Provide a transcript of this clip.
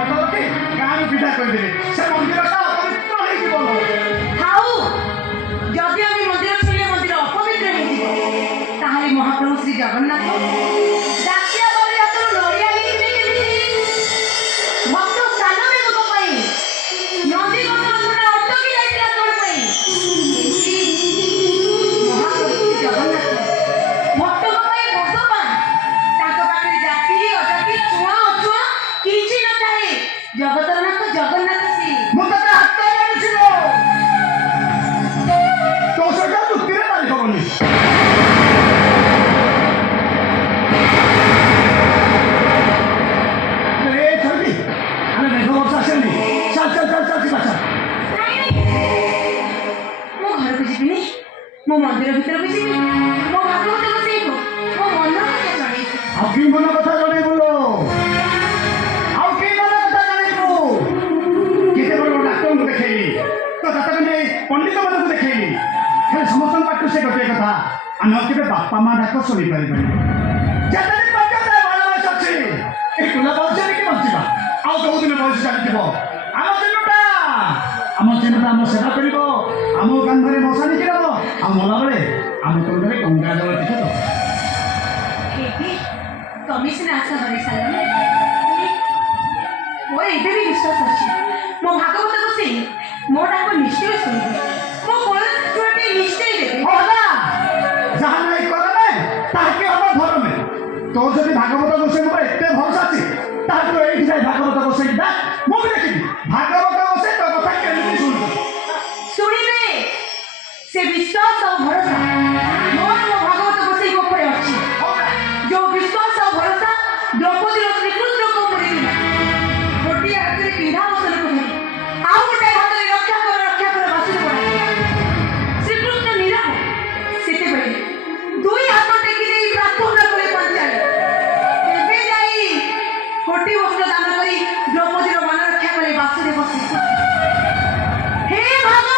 ମତ ରଖି ଗାଁରୁ ବିଦା କରିଦେବେ। ସେ ମନ୍ଦିରଟା ଅପବିତ୍ର ହେଇଯିବ। ଥାଉ, ଯଦି ଆମେ ମନ୍ଦିର ଛୁଇଁଲେ ମନ୍ଦିର ଅପବିତ୍ର ହେଇଯିବ, ତାହେଲେ ମହାପ୍ରଭୁ ଶ୍ରୀ ଜଗନ୍ନାଥ ଦାସିଆ ବାଉରୀ ହାତରୁ ନଡ଼ିଆ ନେଇଯିବେ କେମିତି? ଭକ୍ତ ସ୍ଥାନ ଦେବଙ୍କ ପାଇଁ ନନ୍ଦିଘୋଷ ରଥଟା ଅଟକି ଯାଇଥିଲା ତୋଳ ପାଇଁ। ମହାପ୍ରଭୁ ଶ୍ରୀ ଜଗନ୍ନାଥ ଭକ୍ତଙ୍କ ପାଇଁ ଭଗବାନ। ତାଙ୍କ ପାଖରେ ଜାତି ଅଜାତି ଛୁଆଁ ଅଛୁଆଁ କିଛି ନଥାଏ। ଜଗତର ନାଥ ଜଗନ୍ନାଥ ଶ୍ରୀ। ମୁଁ ତତେ ହାତ ମାରୁଛି ତୋ ସହିତ ଯୁକ୍ତିରେ ପାରି ହବନି। ଆମେ ମେଘ ବର୍ଷା ଆସେନି। ଚାଲ ଚାଲ ଚାଲ ଚାଲ ଯିବା ଚାଲ। ମୁଁ ଘରକୁ ଯିବିନି, ମୋ ମନ୍ଦିର ଭିତରକୁ ଯିବି, ମୋ ଭାଗବତ ବସେଇବୁ, ମୋ ମନ କଥା ଜଣେଇବୁ। ଆଉ କି ମନ କଥା ଜଣେଇବୁ ଲୋ? ଆଉ କି ମନ କଥା ଜଣେଇବୁ? କେତେ ବଡ଼ ବଡ଼ ଡାକ୍ତରଙ୍କୁ ଦେଖେଇଲି, ତ ଦାତାମାନେ ପଣ୍ଡିତମାନଙ୍କୁ ଦେଖେଇଲି, ହେଲେ ସମସ୍ତଙ୍କ ପାଖରୁ ସେ ଗୋଟିଏ କଥା, ଆମେ ଆଉ କେବେ ବାପା ମା ଡାକ ଶୁଣିପାରିବାନି। ଯେତେଦିନ ପର୍ଯ୍ୟନ୍ତ ବଡ଼ ବୟସ ଅଛି, ଏ କୁଲା ବୟସରେ କି ବଞ୍ଚିବା? ଆଉ କୋଉଦିନ ବୟସ ଚାଲିଯିବ? ଆମ ଚିହ୍ନଟା ଆମ ସେବା କରିବ, ଆମ କାନ୍ଧରେ ମଶାଣିକି ଦେବ, ଆଉ ମଲାବେଳେ ଆମ ତୁଣ୍ଡରେ ଗଙ୍ଗା ଜଳ ଟିକେ ଦେବ। ତମେ ସିନା ଆଶା ହରେଇ ସାରିଲଣି, ମୋର ଏବେ ବି ବିଶ୍ୱାସ ଅଛି। ମୋ ଭାଗବତ ବସେଇ ମୋ ଡାକ ନିଶ୍ଚୟ ଶୁଣିବେ, ମୋ କୋଳ ଛୁଆଟି ନିଶ୍ଚୟ ଦେବେ। ଯାହା ନାହିଁ କରମେ ତାହାକେ ହବ ଧରମେ। ତୋ ଯଦି ଭାଗବତ ବସେଇ ମୋର ଏତେ ଭରସା ଅଛି, ତାହାକୁ ଏଇଠି ଯାଇ ଭାଗବତ ବସେଇ ଡାକ, ମୁଁ ବି ଦେଖିବି ଭାଗବତ ବସେଇ ତୋ କଥା କେମିତି ଶୁଣିବୁ। ଶୁଣିବେ, ସେ ବିଶ୍ୱାସ ଆଉ ଭରସା ମୋର ମୋ ଭାଗବତ ବସେଇ ଉପରେ ଅଛି। ଯୋଉ ବିଶ୍ୱାସ ଆଉ ଭରସା ଦ୍ରୌପଦୀର ଶ୍ରୀକୃଷ୍ଣଙ୍କ ଉପରେ ଥିଲା। ଗୋଟିଏ ହାତରେ ପିନ୍ଧା ବସନକୁ ଧରି ଆଉ ଗୋଟାଏ ହାତରେ ରକ୍ଷା କର ବାସୁଦେବ ଡାକିଲା। ଶ୍ରୀକୃଷ୍ଣ ନୀରବ। ସେତେବେଳେ ଦୁଇ ହାତ ଟେକି ଦେଇ ପ୍ରାର୍ଥନା କଲେ ପାଞ୍ଚାଳି। ଏବେ ଯାଇ କୋଟି ବସ୍ତ୍ର ଦାନ କରି ଦ୍ରୌପଦୀର ମାନ ରକ୍ଷା କଲେ ବାସୁଦେବ ଶ୍ରୀକୃଷ୍ଣ। ହେ ଭାଗ